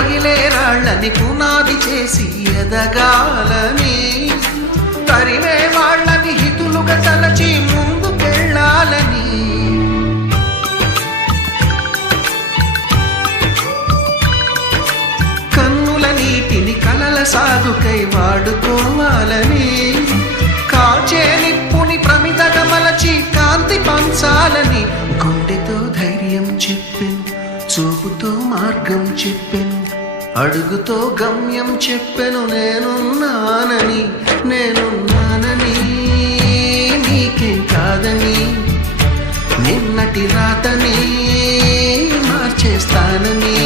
పగిలే రాళ్ళని పునాది చేసి ఎదగాలని, తరిమే వాళ్ళని హితులుగా తలచి ముందుకెళ్ళాలని, కన్నుల నీటిని కలల సాగుకై వాడుకోవాలని, కాచే నిప్పుని ప్రమిదగా మలచి కాంతి పంచాలని, గుండెతో ధైర్యం చెప్పెను, చూపుతో మార్గం చెప్పెను, అడుగుతో గమ్యం చెప్పెను, నేనున్నానని నేనున్నానని, నీకేం కాదని, నిన్నటి రాతని మార్చేస్తానని.